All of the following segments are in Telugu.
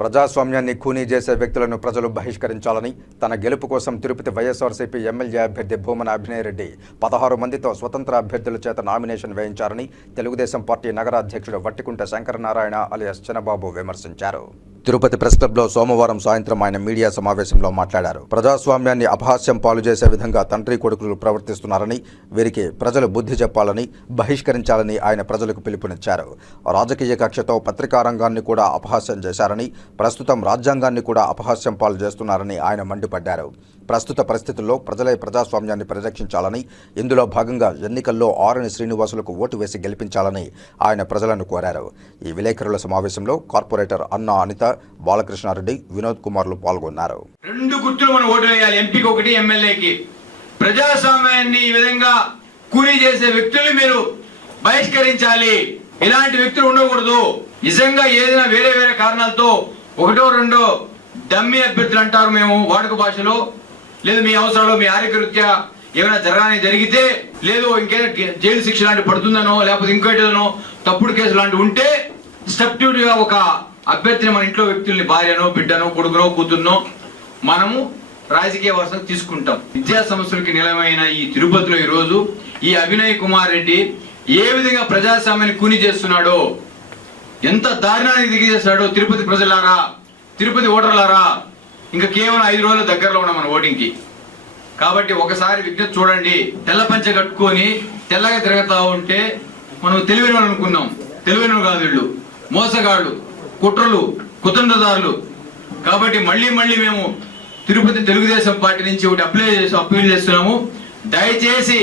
ప్రజాస్వామ్యాన్ని ఖూనీ చేసే వ్యక్తులను ప్రజలు బహిష్కరించాలని తన గెలుపు కోసం తిరుపతి వైఎస్ఆర్సీపీ ఎమ్మెల్యే అభ్యర్థి భూమన అభినయరెడ్డి పదహారు మందితో స్వతంత్ర అభ్యర్థుల చేత నామినేషన్ వేయించారని తెలుగుదేశం పార్టీ నగరాధ్యక్షుడు వట్టికుంట శంకరనారాయణ అలియాస్ చిన్నబాబు విమర్శించారు. తిరుపతి ప్రెస్ క్లబ్లో సోమవారం సాయంత్రం ఆయన మీడియా సమావేశంలో మాట్లాడారు. ప్రజాస్వామ్యాన్ని అపహాస్యం పాలు చేసే విధంగా తండ్రి కొడుకులు ప్రవర్తిస్తున్నారని వీరికి ప్రజలు బుద్ధి చెప్పాలని బహిష్కరించాలని ఆయన ప్రజలకు పిలుపునిచ్చారు. రాజకీయ కక్షతో పత్రికా రంగాన్ని కూడా అపహాస్యం చేశారని ప్రస్తుతం రాజ్యాంగాన్ని కూడా అపహాస్యం పాలు చేస్తున్నారని ఆయన మండిపడ్డారు. ప్రస్తుత పరిస్థితుల్లో ప్రజలే ప్రజాస్వామ్యాన్ని పరిరక్షించాలని ఇందులో భాగంగా ఎన్నికల్లో ఆరుని శ్రీనివాసులకు ఓటు వేసి గెలిపించాలని ఆయన ప్రజలను కోరారు. ఈ విలేకరుల సమావేశంలో కార్పొరేటర్ అన్నా అనిత బాలకృష్ణారెడ్డి వినోద్ కుమార్లు పాల్గొన్నారు. రెండు గుర్తులు మనం ఓటు వేయాలి. ఎంపీకి ఒకటి ఎమ్మెల్యేకి. ప్రజాస్వామ్యాన్ని ఈ విధంగా కూలీ చేసే వ్యక్తుల్ని మీరు బహిష్కరించాలి. ఇలాంటి వ్యక్తులు ఉండకూడదు. నిజంగా ఏదైనా వేరే వేరే కారణాలతో ఒకటో రెండో డమ్మి అభ్యర్థులు అంటారు మేము వాడుక భాషలో. లేదు మీ అవసరాలు మీ ఆరోగ్యరీత్యా ఏమైనా జరగాలని జరిగితే లేదు ఇంకేదైనా జైలు శిక్ష లాంటి పడుతుందనో లేకపోతే ఇంకోటేదనో తప్పుడు కేసు లాంటివి ఉంటే సబ్స్టిట్యూట్గా ఒక అభ్యర్థిని మన ఇంట్లో వ్యక్తుల్ని భార్యనో బిడ్డనో కొడుకునో కూతుర్నో మనము రాజకీయ వర్షం తీసుకుంటాం. విద్యా సంస్థలకి నిలమైన ఈ తిరుపతిలో ఈరోజు ఈ అభినయ్ కుమార్ రెడ్డి ఏ విధంగా ప్రజాస్వామ్యాన్ని కూని చేస్తున్నాడో ఎంత దారుణానికి దిగి చేస్తాడో తిరుపతి ప్రజలారా తిరుపతి ఓటర్లారా ఇంకా కేవలం ఐదు రోజుల దగ్గరలో ఉన్నాం మన ఓటింగ్కి. కాబట్టి ఒకసారి విజ్ఞప్తి చూడండి తెల్ల పంచ కట్టుకొని తెల్లగా తిరగతా ఉంటే మనం తెలివైన అనుకున్నాం. తెలివైన కాదు వీళ్ళు. మోసగాళ్ళు. కుట్రలు కుతంత్రదారులు. కాబట్టి మళ్ళీ మళ్ళీ మేము తిరుపతి తెలుగుదేశం పార్టీ నుంచి ఒకటి అప్లై చేసి అప్పీల్ చేస్తున్నాము. దయచేసి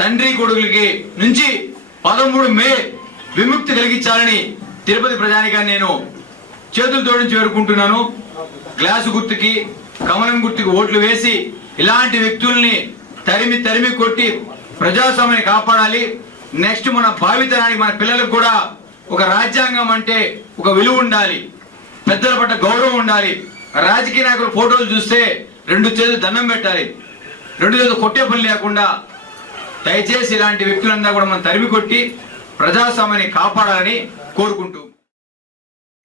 తండ్రి కొడుకులకి నుంచి పదమూడు మే విముక్తి కలిగించాలని తిరుపతి ప్రజానికాన్ని నేను చేతులు జోడించి వేడుకుంటున్నాను గ్లాసు గుర్తుకి కమలం గుర్తుకి ఓట్లు వేసి ఇలాంటి వ్యక్తుల్ని తరిమి తరిమి కొట్టి ప్రజాస్వామ్యాన్ని కాపాడాలి. నెక్స్ట్ మన భావితరానికి మన పిల్లలకు కూడా ఒక రాజ్యాంగం అంటే ఒక విలువ ఉండాలి. పెద్దల పట్ల గౌరవం ఉండాలి. రాజకీయ నాయకుల ఫోటోలు చూస్తే రెండు చేతులు దండం పెట్టాలి. రెండు చేతులు కొట్టే పని లేకుండా దయచేసి ఇలాంటి వ్యక్తులందరూ కూడా మనం తరిమి కొట్టి ప్రజాస్వామ్యాన్ని కాపాడాలని కోరుకుంటూ